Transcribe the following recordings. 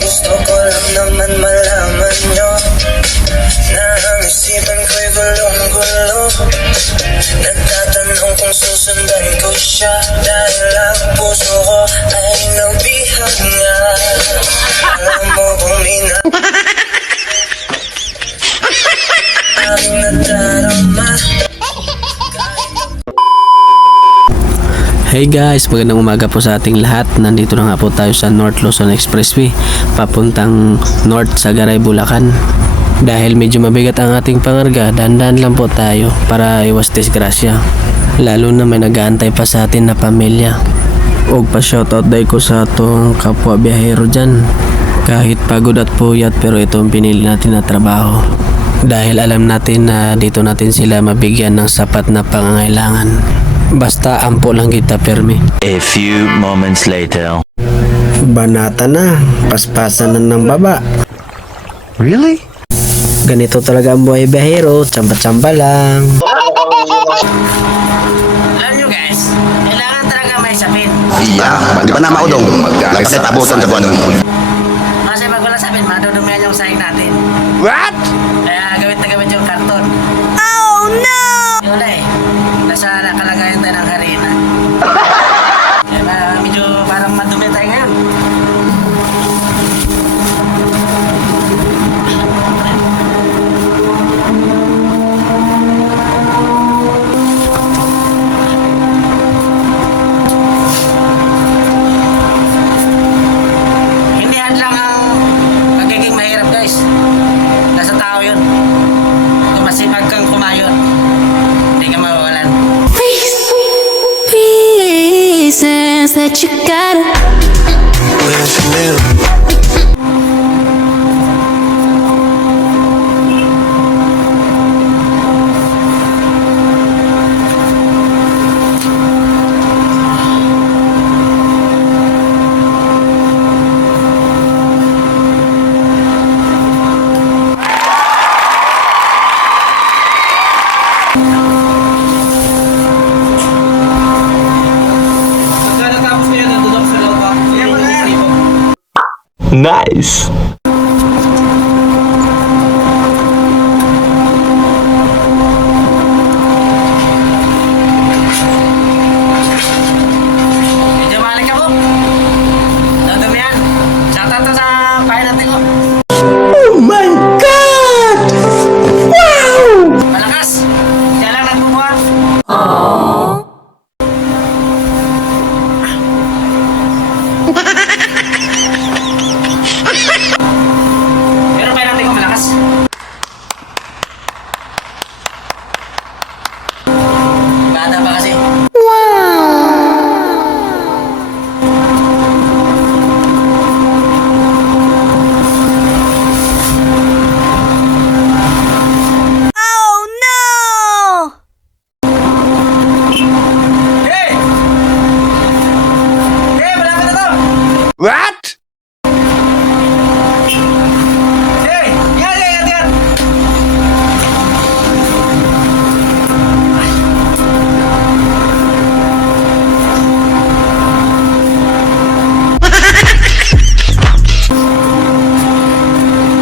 Gusto ko lang naman malaman nyo na ang isipan ko'y gulong-gulo. Nagtatanong kung susundan ko siya dahil ang puso ko ay nabihag niya. Alam mo kung aking nadarama. Hey guys, magandang umaga po sa ating lahat. Nandito na nga po tayo sa North Luzon Expressway papuntang North Sagaray, Bulacan. Dahil medyo mabigat ang ating pangarga, dandan lang po tayo para iwas disgrasya. Lalo na may nag-aantay pa sa atin na pamilya. Og pa shoutout day ko sa atong kapwa biyahero dyan. Kahit pagod at puyat, pero ito ang pinili natin na trabaho. Dahil alam natin na dito natin sila mabigyan ng sapat na pangangailangan. Basta ampo lang kita permi. A few moments later. Banata na, paspasan na ng baba. Really? Ganito talaga ang buhay biyahero, tsamba-tsamba lang. Alam nyo guys, kailangan talaga may sapin. Iya, di ba na maudong? Lagpas na tabutan sa buwan. Kasi pag wala sapin, madudumihan yung sahig natin. What? Kaya gawin na gawin yung karton. Oh no! Yung wala eh, nasa nakalagayan tayo ng harina. Kaya medyo parang madumi tayo ngayon. Hindi lang ang magiging mahirap guys. Nasa tao yun. Kung masipag kang kumayon, hindi ka mawawalan. Reasons that you gotta. Nice. Medyo malik ako. Dudumihan. Shoutout to sa bahay natin ko. Oh my God! Wow! Malakas. Kaya lang nagbubuhat. Pero bahay natin ko malakas. Bata pa kasi. Hey! Hey, malapit na to! What? Hey! Yan!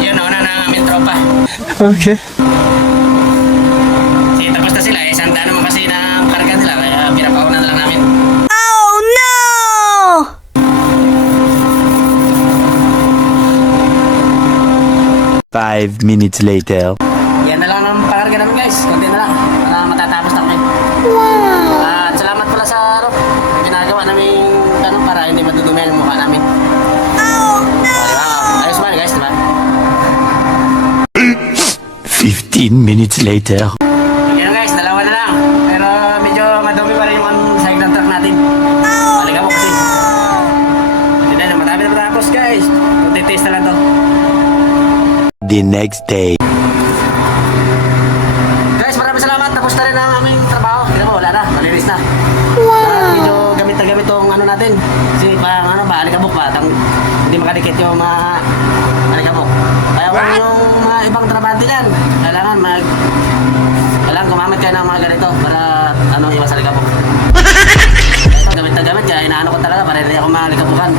Yun, nauna na ang aming tropa. Okay. Sige, tapos na sila. Sanda naman kasi na ang karga nila. Kaya pinapauna na lang namin. 5 minutes later. Yan na lang ang pakarga namin guys. Kunti na lang. Para matatapos na kami. At salamat pala sa ginagawa namin para hindi madudumihan yung mukha namin. Diba? Ayos ba guys, diba? 15 minutes later. Yan guys, dalawa na lang. Pero medyo madumi pa rin yung sahig ng truck natin. Balik ako kasi. Hindi na, madami na matapos guys. Kunti-taste na lang to. The next day. Guys, maraming salamat. Tapos na rin ang aming trabaho. Tignan mo, wala na. Malinis na. Wow! Medyo gamit na gamit tong ano natin. Kasi parang alikabok ba? Hindi makadikit yung mga alikabok. Kaya kung yung mga ibang trabante dyan, kailangan gumamit kayo ng mga ganito para iwas alikabok. Ito, gamit na gamit. Kaya inaano ko talaga. ako malikabukan.